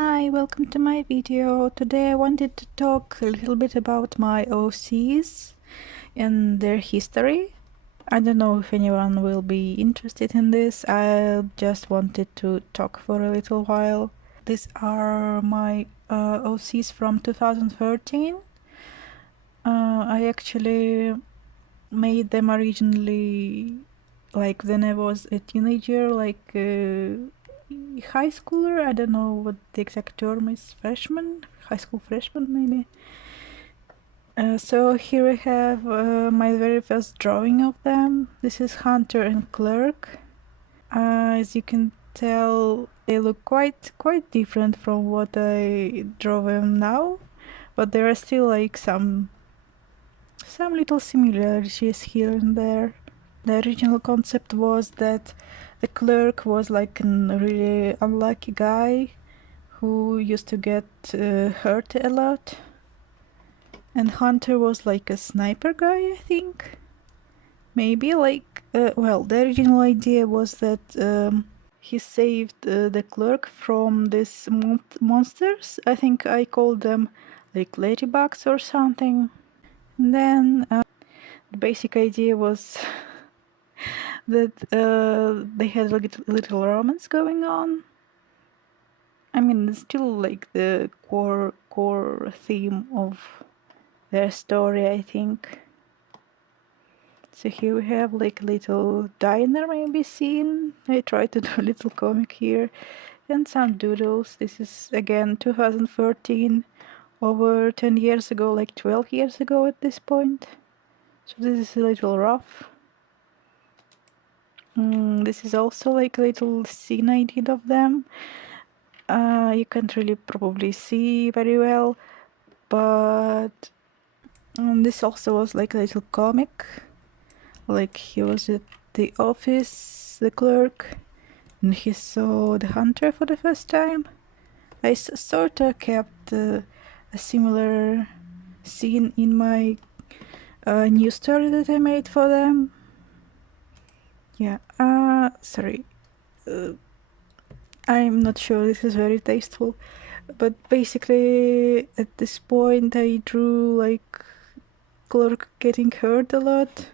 Hi, welcome to my video. Today I wanted to talk a little bit about my OCs and their history. I don't know if anyone will be interested in this. I just wanted to talk for a little while. These are my OCs from 2013. I actually made them originally like when I was a teenager, like high schooler. I don't know what the exact term is. Freshman, high school freshman maybe. So here I have my very first drawing of them. This is Hunter and Clerk. As you can tell, they look quite different from what I draw them now, but there are still like some little similarities here and there. The original concept was that the clerk was like a really unlucky guy who used to get hurt a lot, and Hunter was like a sniper guy, I think. Maybe like, well, the original idea was that he saved the clerk from these monsters. I think I called them like ladybugs or something. And then the basic idea was that they had a little romance going on. I mean, it's still like the core theme of their story, I think. So here we have like a little diner maybe scene. I tried to do a little comic here and some doodles. This is again 2013, over 10 years ago, like 12 years ago at this point. So this is a little rough. This is also like a little scene I did of them. You can't really probably see very well, but this also was like a little comic. Like he was at the office, the clerk, and he saw the hunter for the first time. I sort of kept a similar scene in my new story that I made for them. Yeah, sorry. I'm not sure this is very tasteful, but basically at this point I drew like clerk getting hurt a lot.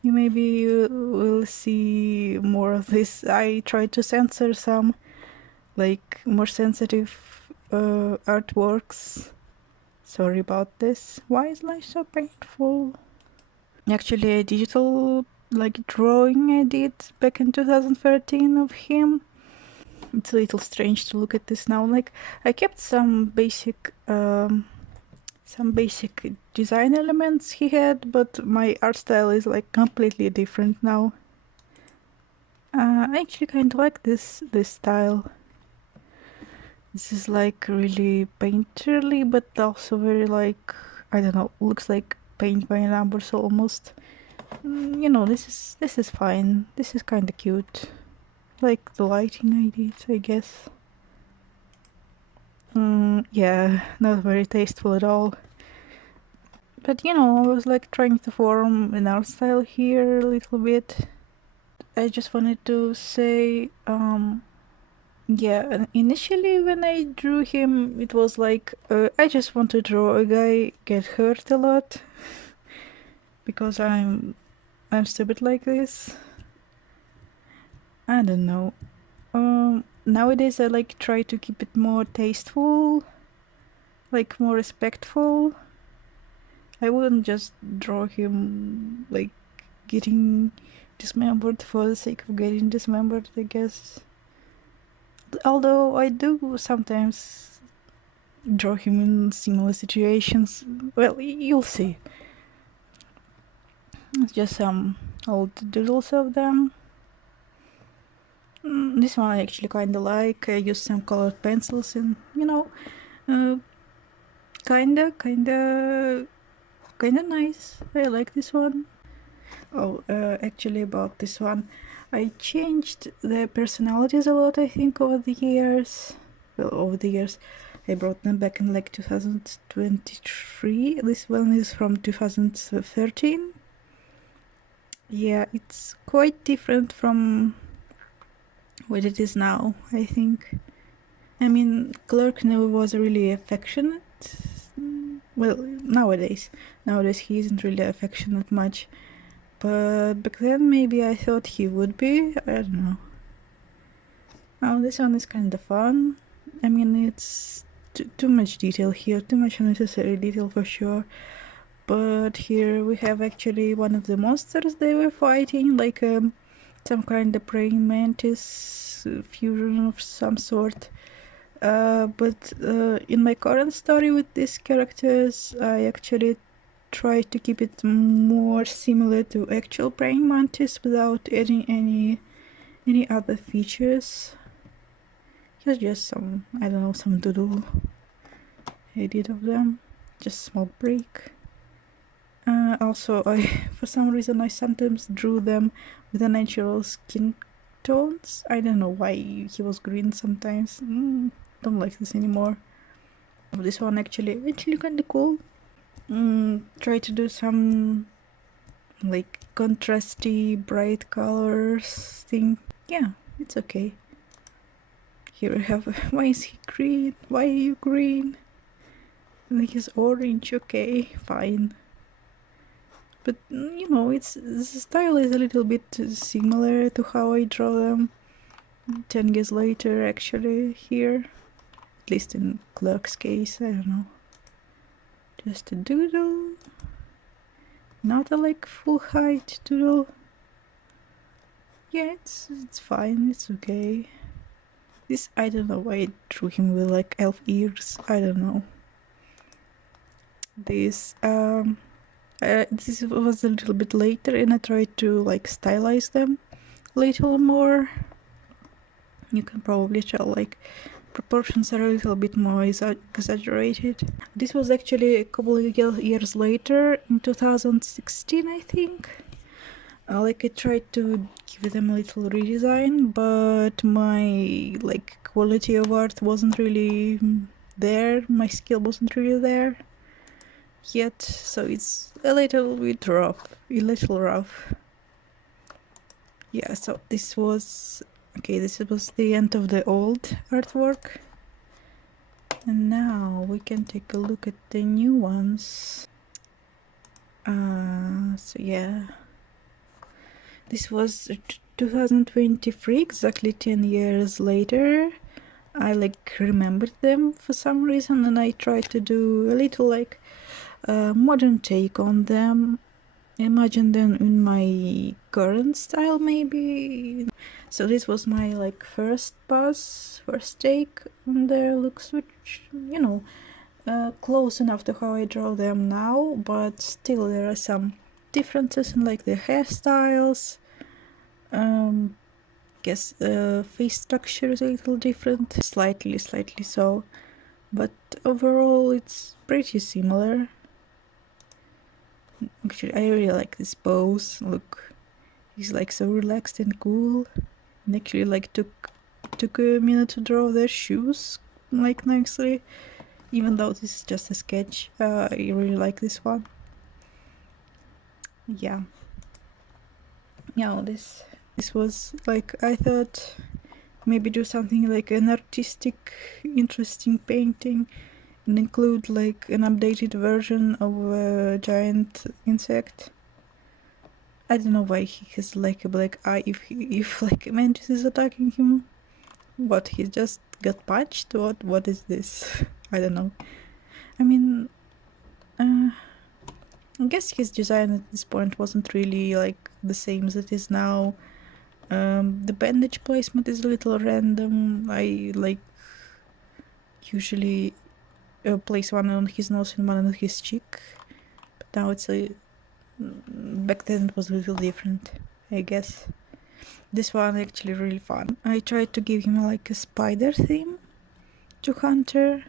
You maybe will see more of this. I tried to censor some like more sensitive artworks. Sorry about this. Why is life so painful? Actually, a digital like drawing I did back in 2013 of him. It's a little strange to look at this now. Like I kept some basic design elements he had, but my art style is like completely different now. I actually kind of like this style. This is like really painterly, but also very like, I don't know, looks like paint by numbers almost. You know, this is fine. This is kind of cute. Like the lighting I did, I guess. Yeah, not very tasteful at all. But you know, I was like trying to form an art style here a little bit. I just wanted to say, yeah, initially when I drew him, it was like, I just want to draw a guy get hurt a lot. Because I'm stupid like this. I don't know. Nowadays I like try to keep it more tasteful, like more respectful. I wouldn't just draw him like getting dismembered for the sake of getting dismembered, I guess. Although I do sometimes draw him in similar situations. Well, you'll see. It's just some old doodles of them. This one I actually kinda like. I used some colored pencils and, you know, kinda nice. I like this one. Oh, actually about this one, I changed the personalities a lot, I think, over the years. Well, over the years. I brought them back in like 2023. This one is from 2013. Yeah, it's quite different from what it is now, I think. I mean, Clerk never was really affectionate. Well, nowadays he isn't really affectionate much. But back then maybe I thought he would be. I don't know. Oh, this one is kind of fun. I mean, it's too much detail here, too much unnecessary detail for sure. But here we have actually one of the monsters they were fighting, like some kind of praying mantis fusion of some sort. But in my current story with these characters, I actually try to keep it more similar to actual praying mantis without adding any other features. Here's just some, I don't know, some doodle edit of them, just small break. Also, for some reason I sometimes drew them with a natural skin tones. I don't know why he was green sometimes. Don't like this anymore. This one actually kind of cool. Try to do some like contrasty bright colors thing. Yeah, it's okay. Here we have, why is he green? Why are you green? Like he's orange, okay, fine. But you know, the style is a little bit similar to how I draw them 10 years later actually here. At least in Clerk's case, I don't know. Just a doodle. Not a like full height doodle. Yeah, it's fine, it's okay. This, I don't know why I drew him with like elf ears, I don't know. This was a little bit later and I tried to like stylize them a little more. You can probably tell like proportions are a little bit more exaggerated. This was actually a couple of years later, in 2016 I think. Like I tried to give them a little redesign, but my like quality of art wasn't really there, my skill wasn't really there yet, so it's a little bit rough, Yeah, so this was the end of the old artwork. And now we can take a look at the new ones. So yeah. This was 2023, exactly 10 years later. I like remembered them for some reason and I tried to do a little like modern take on them. Imagine them in my current style maybe. So this was my like first take on their looks, which, you know, close enough to how I draw them now, but still there are some differences in like their hairstyles. Guess face structure is a little different, slightly so, but overall it's pretty similar. Actually, I really like this pose. Look, he's like so relaxed and cool. And actually, like took a minute to draw their shoes like nicely, even though this is just a sketch. I really like this one. Yeah. This was like, I thought maybe do something like an artistic, interesting painting and include like an updated version of a giant insect. I don't know why he has like a black eye if like a mantis is attacking him. What, he just got punched? What is this? I don't know. I mean, I guess his design at this point wasn't really like the same as it is now. The bandage placement is a little random. I like usually place one on his nose and one on his cheek, but now it's back then it was a little different, I guess. This one actually really fun. I tried to give him like a spider theme to Hunter.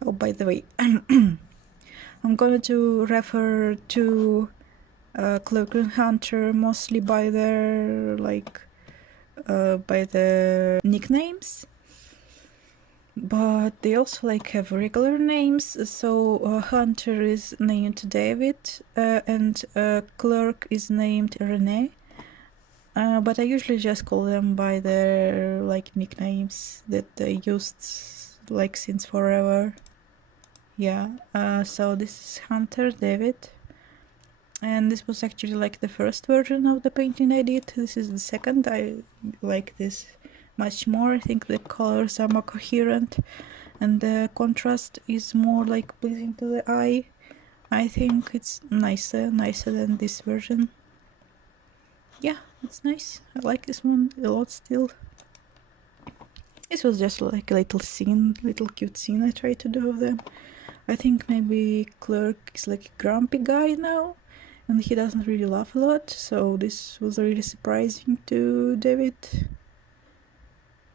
Oh, by the way, I'm going to refer to Clerk and Hunter mostly by their nicknames, but they also like have regular names. So Hunter is named David and Clerk is named Renee. But I usually just call them by their like nicknames that I used like since forever. Yeah, so this is Hunter David, and this was actually like the first version of the painting I did. This is the second. I like this much more. I think the colors are more coherent and the contrast is more like pleasing to the eye. I think it's nicer than this version. Yeah, it's nice. I like this one a lot still. This was just like a little scene, little cute scene I tried to do of them. I think maybe Clerk is like a grumpy guy now, and he doesn't really laugh a lot, so this was really surprising to David.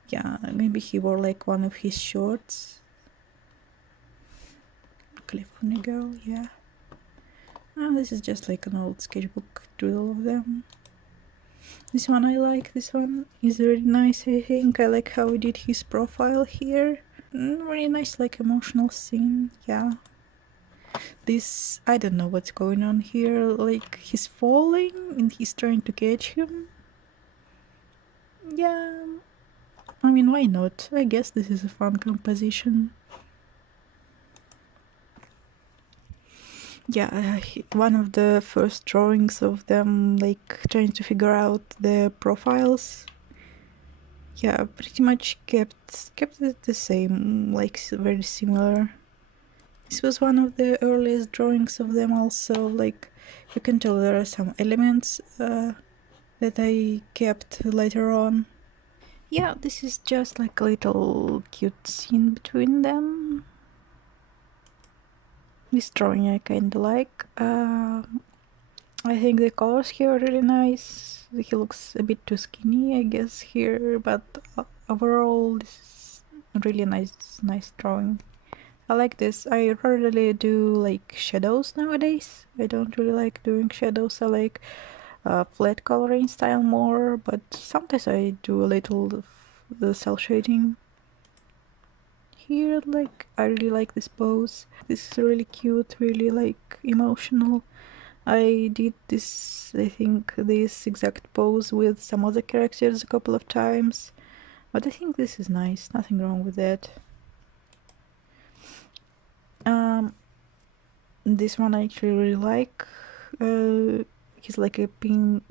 Yeah, maybe he wore like one of his shorts. California Girl, yeah. This is just like an old sketchbook doodle of them. This one I like, this one is really nice, I think. I like how he did his profile here. Really nice, like emotional scene, yeah. This, I don't know what's going on here, like he's falling and he's trying to catch him. Yeah, I mean, why not? I guess this is a fun composition. Yeah, one of the first drawings of them, like trying to figure out their profiles. Yeah, pretty much kept it the same, like very similar. This was one of the earliest drawings of them also, like you can tell there are some elements that I kept later on. Yeah, this is just like a little cute scene between them. This drawing I kinda like. I think the colors here are really nice. He looks a bit too skinny, I guess, here, but overall this is really nice drawing. I like this. I rarely do like shadows nowadays. I don't really like doing shadows. I like flat coloring style more, but sometimes I do a little cel shading. Here, like, I really like this pose. This is really cute, really like emotional. I did this, I think, this exact pose with some other characters a couple of times, but I think this is nice, nothing wrong with that. This one I actually really like. He's like a pinned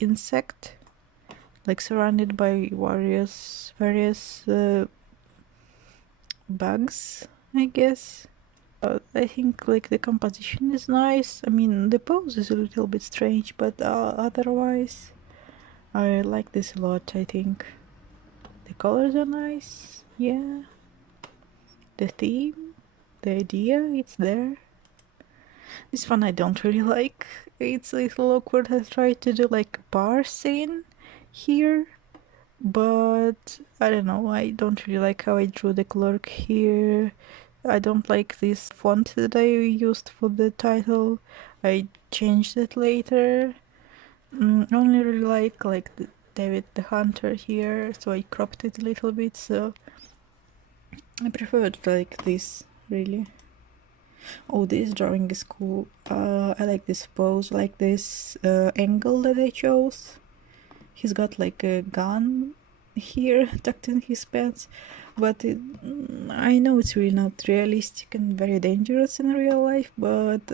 insect, like surrounded by various bugs, I guess. I think like the composition is nice. I mean, the pose is a little bit strange, but otherwise I like this a lot. I think the colors are nice. Yeah, the theme, the idea, it's there. This one I don't really like. It's a little awkward. I tried to do like a bar scene here, but I don't know. I don't really like how I drew the clerk here. I don't like this font that I used for the title. I changed it later. I only really like the David the Hunter here, so I cropped it a little bit, so I prefer it like this, really. Oh, this drawing is cool. I like this pose, like this angle that I chose. He's got like a gun here tucked in his pants, but I know it's really not realistic and very dangerous in real life, but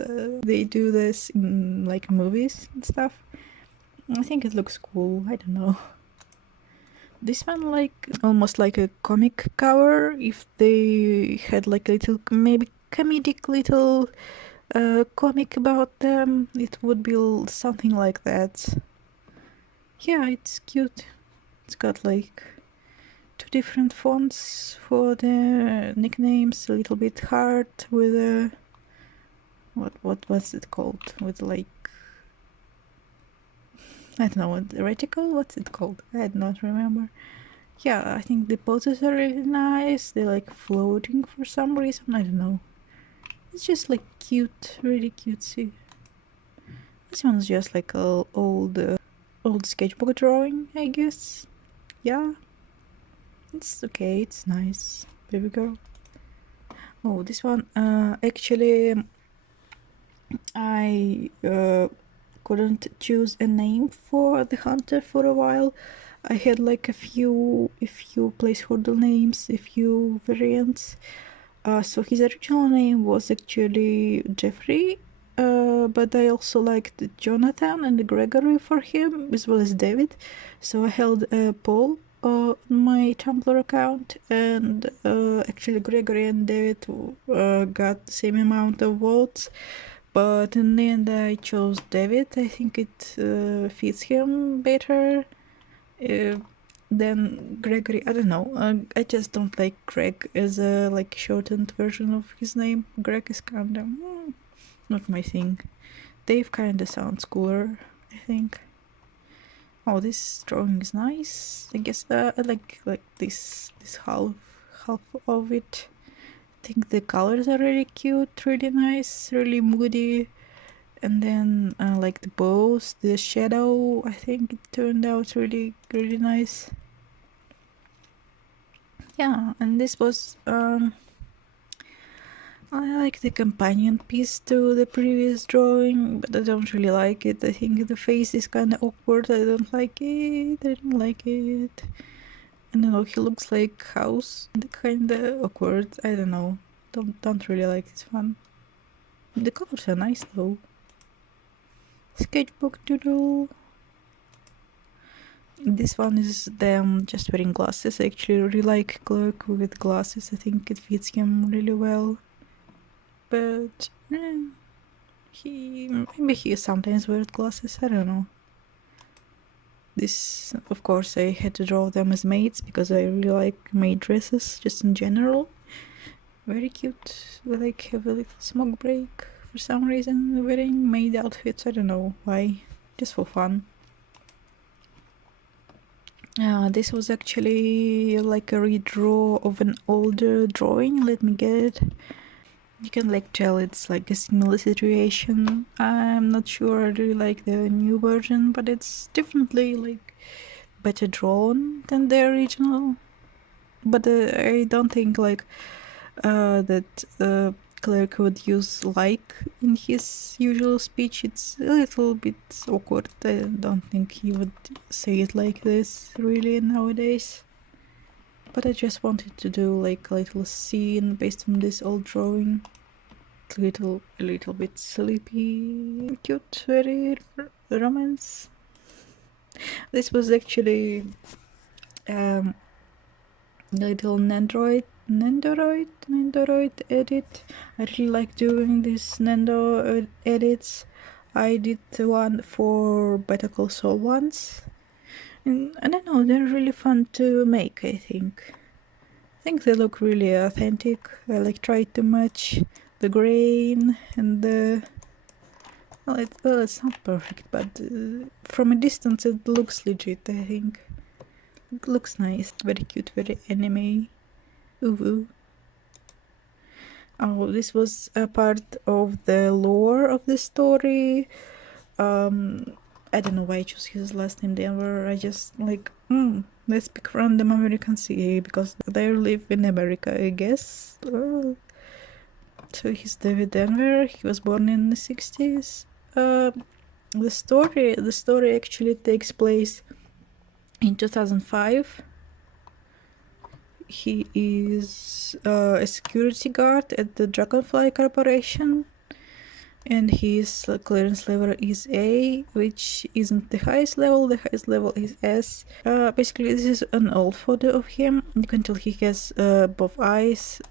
they do this in like movies and stuff. I think it looks cool. I don't know. This one like almost like a comic cover. If they had like a little maybe comedic little comic about them, it would be something like that. Yeah, it's cute. It's got like two different fonts for the nicknames, a little bit hard with a what's it called? With like I don't know what reticle, what's it called? I do not remember. Yeah, I think the poses are really nice. They're like floating for some reason. I don't know. It's just like cute, really cutesy. This one's just like a old sketchbook drawing, I guess. Yeah, it's okay. It's nice, baby girl. Oh, this one. Actually, I couldn't choose a name for the hunter for a while. I had like a few placeholder names, a few variants. So his original name was actually Jeffrey, but I also liked Jonathan and Gregory for him, as well as David. So I held a poll on my Tumblr account, and actually Gregory and David got the same amount of votes. But in the end, I chose David. I think it fits him better than Gregory. I don't know. I just don't like Greg as a like shortened version of his name. Greg is kind of not my thing. Dave kind of sounds cooler, I think. Oh, this drawing is nice. I guess I like this half of it. I think the colors are really cute, really nice, really moody. And then like the bows, the shadow, I think it turned out really nice. Yeah, and this was I like the companion piece to the previous drawing, but I don't really like it. I think the face is kind of awkward. I don't like it. I don't like it. And I know he looks like House, kind of awkward. I don't know. Don't really like this one. The colors are nice though. Sketchbook doodle. This one is them just wearing glasses. I actually really like Clerk with glasses. I think it fits him really well. But maybe he sometimes wears glasses. I don't know. This, of course, I had to draw them as maids because I really like maid dresses, just in general. Very cute. We like have a little smoke break for some reason. Wearing maid outfits. I don't know why. Just for fun. This was actually like a redraw of an older drawing. Let me get it. You can like tell it's like a similar situation. I'm not sure I really like the new version, but it's definitely like better drawn than the original. But I don't think like that Clerk would use like in his usual speech. It's a little bit awkward. I don't think he would say it like this really nowadays. But I just wanted to do like a little scene based on this old drawing. A little bit sleepy, cute, very romance. This was actually little Nendoroid edit. I really like doing these Nendo edits. I did one for Better Call Saul once. And I don't know, they're really fun to make, I think. I think they look really authentic. I like try to match the grain and the... Well, it's not perfect, but from a distance it looks legit, I think. It looks nice, very cute, very anime. Ooh. Oh, this was a part of the lore of the story. I don't know why I chose his last name Denver. I just like, let's pick random American CA because they live in America, I guess. So he's David Denver. He was born in the 60s. The story actually takes place in 2005. He is a security guard at the Dragonfly Corporation, and his clearance level is A, which isn't the highest level. The highest level is S. Basically, this is an old photo of him. You can tell he has both eyes.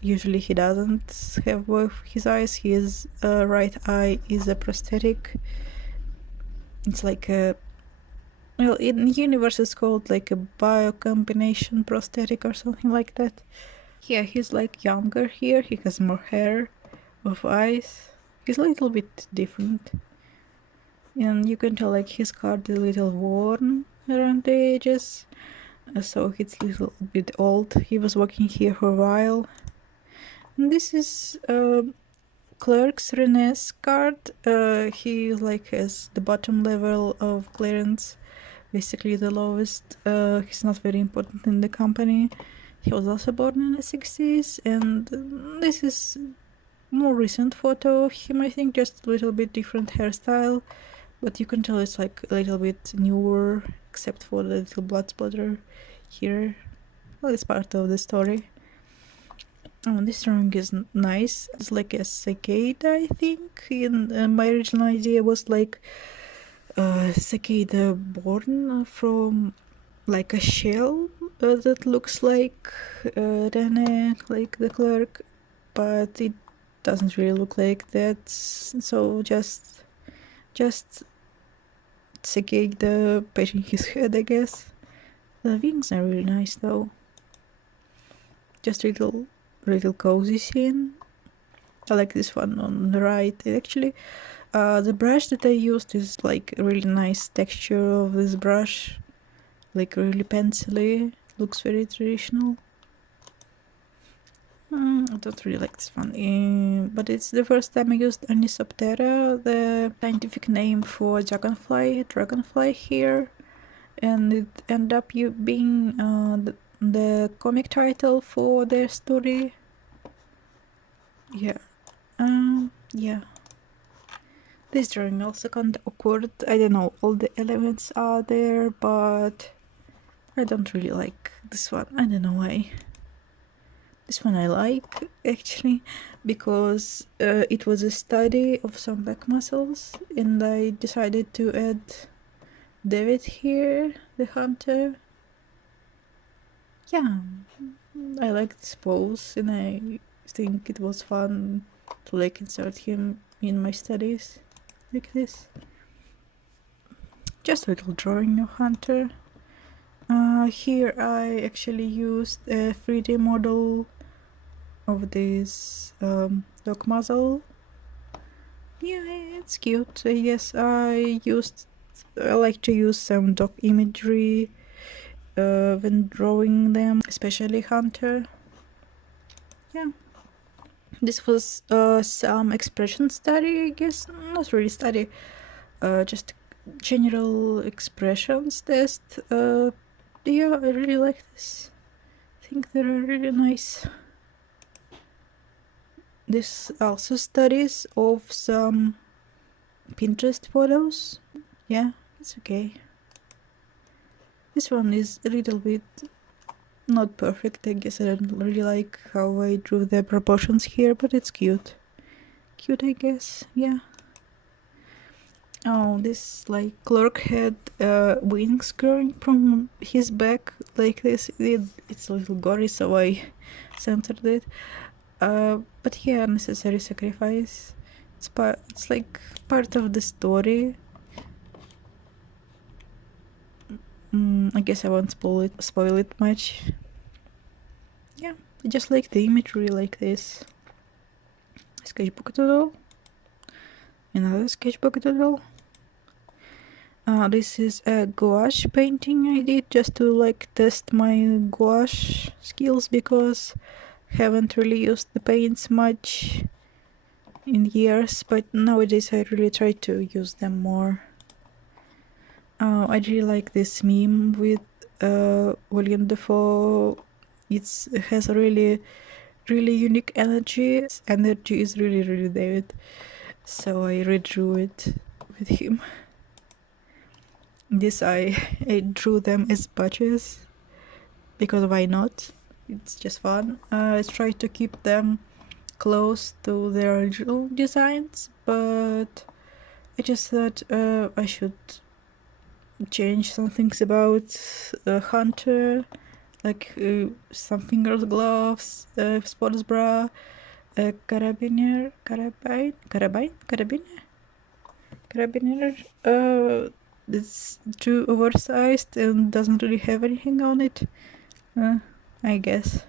Usually he doesn't have both his eyes. His right eye is a prosthetic. It's like a... Well, in the universe it's called like a biocombination prosthetic or something like that. Yeah, he's like younger here. He has more hair, both eyes. He's a little bit different. And you can tell like his card is a little worn around the edges. So it's a little bit old. He was working here for a while. And this is Clerk's Renee's card. He like has the bottom level of clearance. Basically the lowest. He's not very important in the company. He was also born in the 60s, and this is more recent photo of him, I think, just a little bit different hairstyle. but you can tell it's like a little bit newer, except for the little blood splatter here. Well, it's part of the story. Oh, this drawing is nice. It's like a cicada, I think. In my original idea was like a cicada born from like a shell that looks like Rene, like the clerk, but it doesn't really look like that. So just cicada patting his head, I guess. The wings are really nice though. Just little cozy scene. I like this one on the right. Actually, the brush that I used is like a really nice texture of this brush, like really pencily. Looks very traditional. I don't really like this one, but it's the first time I used Anisoptera, the scientific name for dragonfly here, and it ended up being the comic title for their story. Yeah. Yeah. This drawing also kind of awkward. I don't know, all the elements are there, but I don't really like this one. I don't know why. This one I like, actually, because it was a study of some back muscles, and I decided to add David here, the hunter. Yeah, I like this pose, and I think it was fun to like insert him in my studies like this. Just a little drawing of Hunter. Here I actually used a 3D model of this dog muzzle. Yeah, it's cute. Yes, I like to use some dog imagery when drawing them, especially Hunter. Yeah. This was some expression study, I guess. Not really study, just general expressions test. Yeah, I really like this. I think they're really nice. This also studies of some Pinterest photos. Yeah, it's okay. This one is a little bit not perfect. I guess I don't really like how I drew the proportions here, but it's cute. Cute, I guess. Yeah. Oh, this like clerk had wings growing from his back like this. It's a little gory, so I censored it. But yeah, necessary sacrifice. It's like part of the story. I guess I won't spoil it much. Yeah, I just like the imagery like this. Sketchbook doodle. Another sketchbook doodle. This is a gouache painting I did just to like test my gouache skills, because haven't really used the paints much in years, but nowadays I really try to use them more. I really like this meme with William Dafoe. It has a really unique energy. Its energy is really David, so I redrew it with him. This I drew them as patches because why not? It's just fun. I try to keep them close to their original designs, but I just thought I should change some things about Hunter, like some finger gloves, sports bra, carabiner. It's too oversized and doesn't really have anything on it, I guess.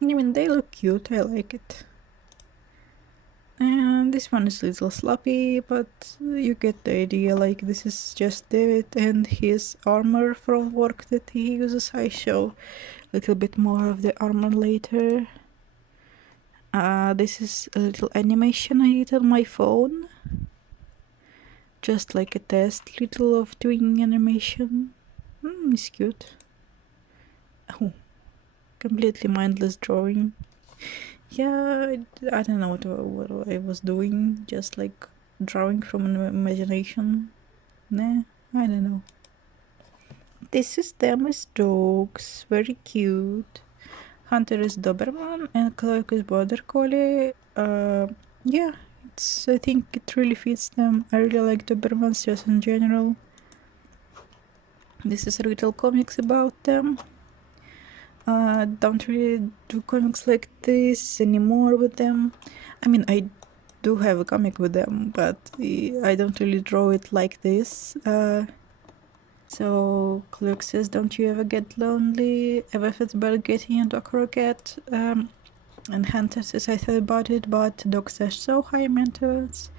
I mean, they look cute, I like it. And this one is a little sloppy, but you get the idea. Like, this is just David and his armor from work that he uses. I show a little bit more of the armor later. This is a little animation I did on my phone. Just like a test little of doing animation. It's cute. Oh, completely mindless drawing. Yeah, I don't know what I was doing. Just like drawing from an imagination. Nah, I don't know. This is them as dogs, very cute. Hunter is Doberman and Clark is Border Collie. Yeah, I think it really fits them. I really like Dobermans just in general. This is little comics about them. Don't really do comics like this anymore with them. I mean, I do have a comic with them, but I don't really draw it like this. So Clerk says, don't you ever get lonely? Ever thought about getting a dog or a cat? And Hunter says, I thought about it, but dogs are so high maintenance.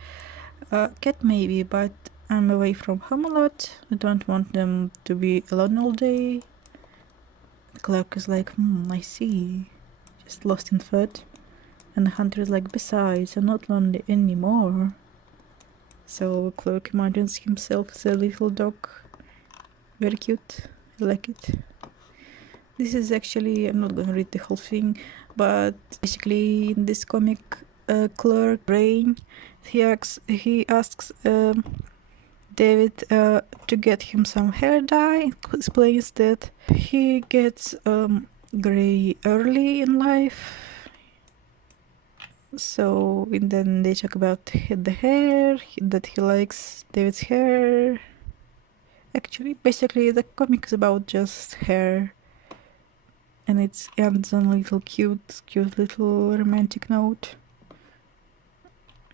Cat maybe, but I'm away from home a lot. I don't want them to be alone all day. Clark is like, I see. Just lost in thought. And Hunter is like, besides, I'm not lonely anymore. So Clark imagines himself as a little dog. Very cute. I like it. This is actually, I'm not gonna read the whole thing, but basically in this comic, Clark Rain, he asks David to get him some hair dye. It explains that he gets gray early in life. So and then they talk about the hair, that he likes David's hair. Actually, basically the comic is about just hair. And it ends on a little cute little romantic note.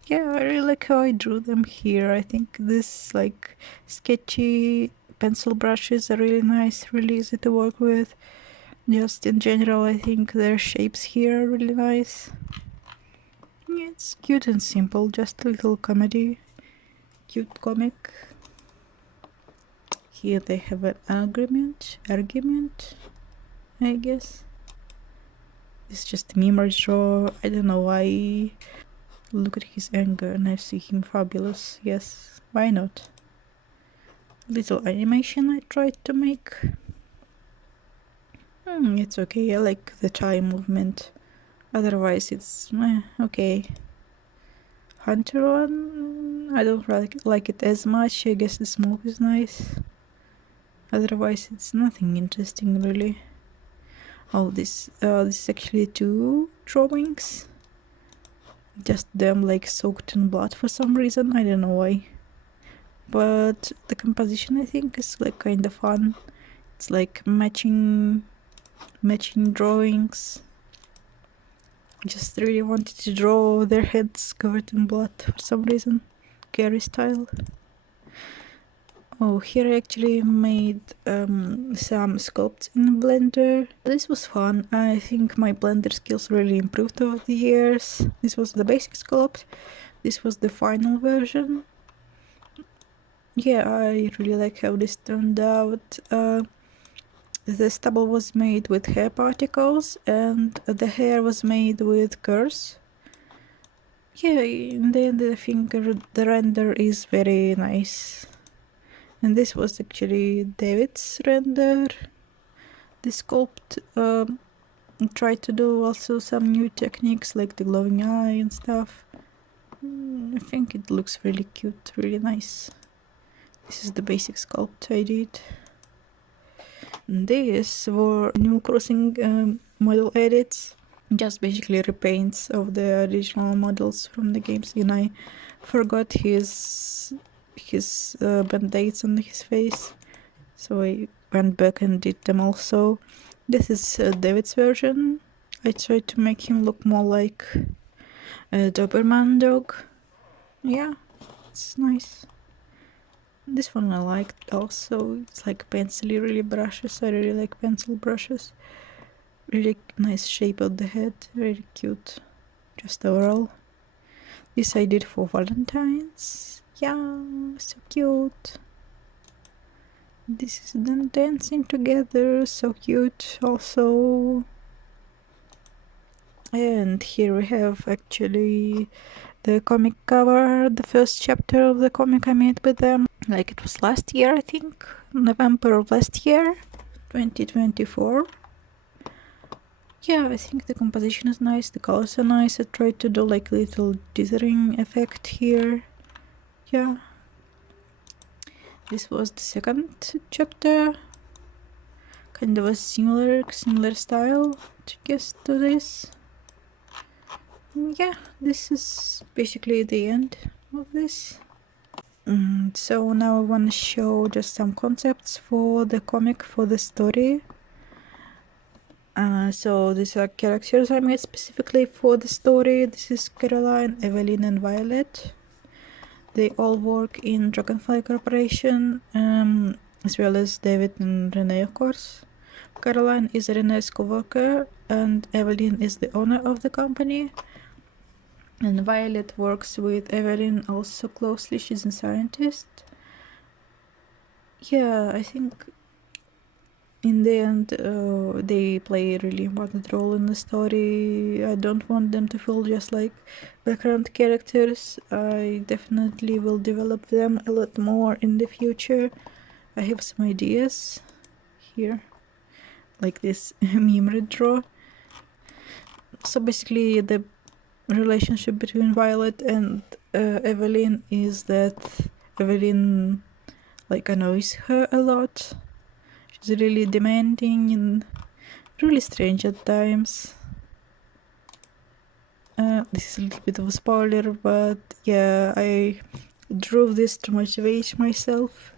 Yeah, I really like how I drew them here. I think this like sketchy pencil brushes are really nice, really easy to work with. Just in general, I think their shapes here are really nice. Yeah, it's cute and simple, just a little comedy. Cute comic. Here they have an argument, I guess. It's just a meme I draw. I don't know why. Look at his anger and I see him fabulous. Yes, why not? Little animation I tried to make. It's okay, I like the tie movement. Otherwise it's okay. Hunter one, I don't like it as much. I guess the smoke is nice. Otherwise it's nothing interesting really. Oh, this is actually 2 drawings. Just them like soaked in blood for some reason, I don't know why. But the composition I think is like kind of fun. It's like matching drawings. Just really wanted to draw their heads covered in blood for some reason. Gary style. Oh, here I actually made some sculpts in Blender. This was fun. I think my Blender skills really improved over the years. This was the basic sculpt. This was the final version. Yeah, I really like how this turned out. The stubble was made with hair particles and the hair was made with curls. Yeah, in the end I think the render is very nice. And this was actually David's render. The sculpt tried to do also some new techniques like the glowing eye and stuff. I think it looks really cute, really nice. This is the basic sculpt I did. And these were Animal Crossing model edits. Just basically repaints of the original models from the games, and I forgot his band-aids on his face, so I went back and did them also. This is David's version. I tried to make him look more like a Doberman dog. Yeah, it's nice. This one I liked also. It's like pencil-y really brushes. I really like pencil brushes. Really nice shape of the head, really cute. Just overall. This I did for Valentine's. Yeah, so cute. This is them dancing together, so cute also. And here we have actually the comic cover, the first chapter of the comic I made with them. Like it was last year, I think. November of last year, 2024. Yeah, I think the composition is nice, the colors are nice. I tried to do like little dithering effect here. yeah, this was the second chapter. Kind of a similar style, I guess, to this. Yeah, this is basically the end of this. So now I want to show just some concepts for the comic, for the story. So these are characters I made specifically for the story. This is Caroline, Evelyn, and Violet. They all work in Dragonfly Corporation, as well as David and Renee, of course. Caroline is Renee's co-worker, and Evelyn is the owner of the company. And Violet works with Evelyn also closely. She's a scientist. Yeah, I think in the end they play a really important role in the story. I don't want them to feel just like background characters. I definitely will develop them a lot more in the future. I have some ideas here, like this meme retro. So basically the relationship between Violet and Evelyn is that Evelyn like annoys her a lot. She's really demanding and really strange at times. This is a little bit of a spoiler, but yeah, I drew this to motivate myself.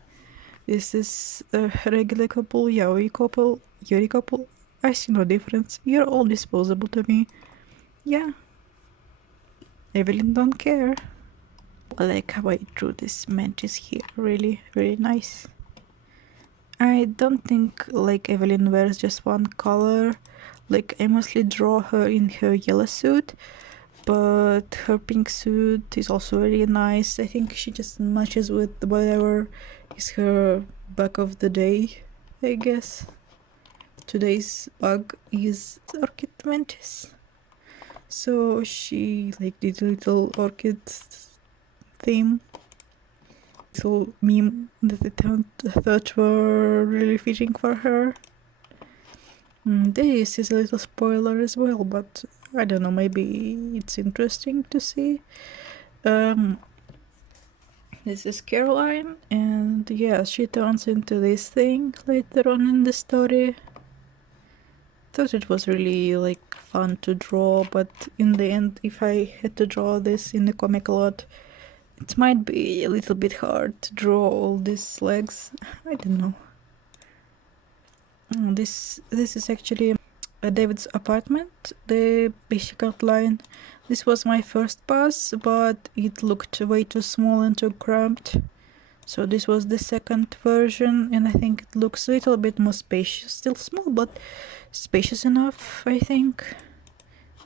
This is a regular couple, yaoi couple, yuri couple. I see no difference. You're all disposable to me. Yeah. Evelyn don't care. I like how I drew this mantis here. Really, really nice. I don't think like Evelyn wears just one color. Like I mostly draw her in her yellow suit, but her pink suit is also very nice. I think she just matches with whatever is her bug of the day, I guess. Today's bug is orchid mantis. So she like did a little orchid theme, little meme that I thought were really fitting for her. This is a little spoiler as well, but I don't know, maybe it's interesting to see. This is Caroline, and yeah, she turns into this thing later on in the story. Thought it was really like fun to draw, but in the end, if I had to draw this in the comic a lot, it might be a little bit hard to draw all these legs. I don't know. This is actually David's apartment, the basic outline. This was my first pass, but it looked way too small and too cramped. So this was the second version, and I think it looks a little bit more spacious. Still small, but spacious enough, I think.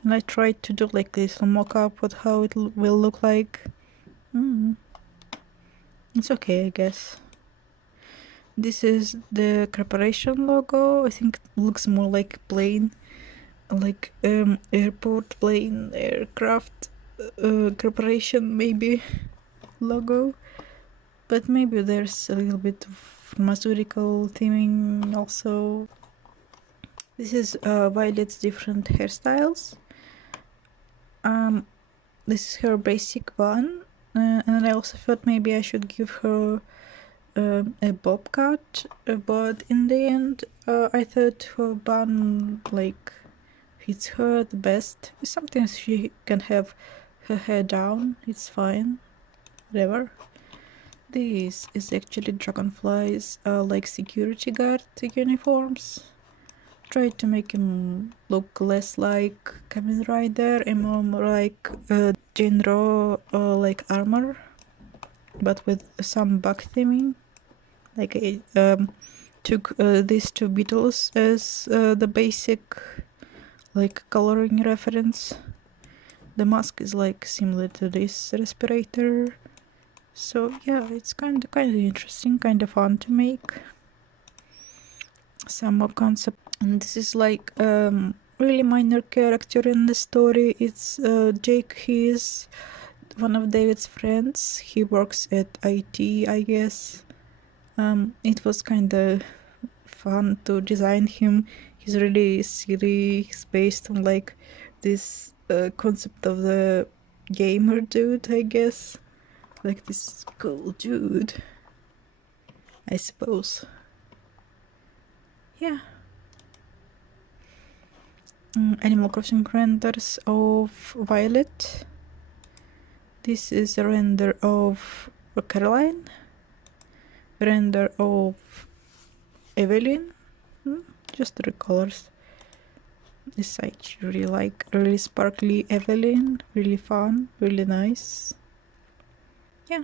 And I tried to do like this mock-up of how it will look like. It's okay, I guess. This is the corporation logo. I think it looks more like plane, like airport plane, aircraft corporation maybe logo. But maybe there's a little bit of pharmaceutical theming also. This is Violet's different hairstyles. This is her basic one, and I also thought maybe I should give her a bob cut, but in the end I thought her bun like fits her the best. Sometimes she can have her hair down, it's fine, whatever. This is actually Dragonfly's like security guard uniforms. Tried to make him look less like Kamen Rider and more like Jinro like armor, but with some bug theming. Like I took these two Beatles as the basic like coloring reference. The mask is like similar to this respirator. So yeah, it's kind of interesting, kind of fun to make. Some more concept, and this is like really minor character in the story. It's Jake. He is one of David's friends. He works at IT, I guess. It was kind of fun to design him. He's really silly. He's based on like this concept of the gamer dude, I guess. like this cool dude, I suppose. Yeah. Animal Crossing renders of Violet. This is a render of Caroline. Render of Evelyn. Just three colors. This I really like. Really sparkly Evelyn. Really fun. Really nice. Yeah.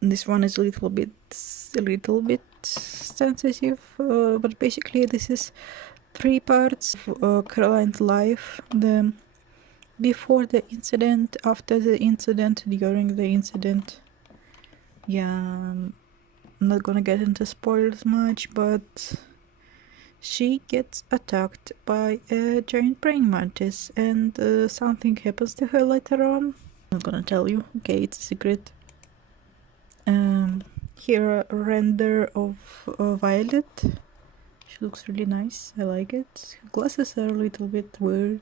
This one is a little bit sensitive, but basically this is 3 parts of Caroline's life: the before the incident, after the incident, during the incident. Yeah, I'm not gonna get into spoilers much, but she gets attacked by a giant praying mantis, and something happens to her later on. I'm not gonna tell you. Okay, it's a secret. Here a render of Violet. She looks really nice. I like it. Her glasses are a little bit weird,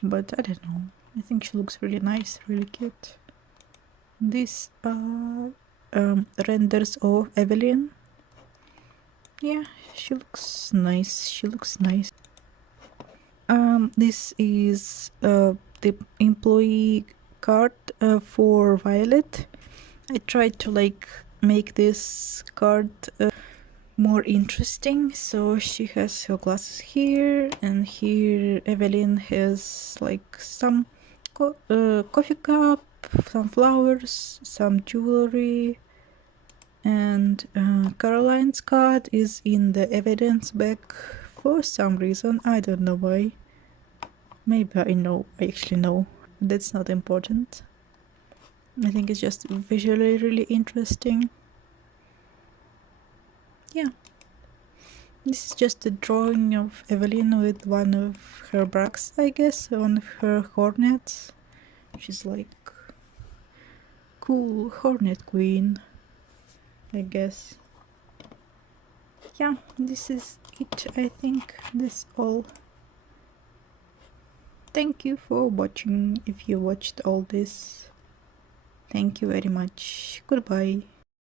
but I don't know. I think she looks really nice, really cute. These are renders of Evelyn. Yeah, she looks nice. She looks nice. This is the employee card for Violet. I tried to like make this card more interesting. So she has her glasses here, and here Evelyn has like some coffee cup, some flowers, some jewelry, and Caroline's card is in the evidence bag for some reason. I don't know why. Maybe I know. I actually know. That's not important. I think it's just visually really interesting. Yeah. This is just a drawing of Evelyn with one of her brags, I guess, one of her hornets. She's like cool hornet queen, I guess. Yeah, this is it, I think. This all. Thank you for watching, if you watched all this. Thank you very much. Goodbye.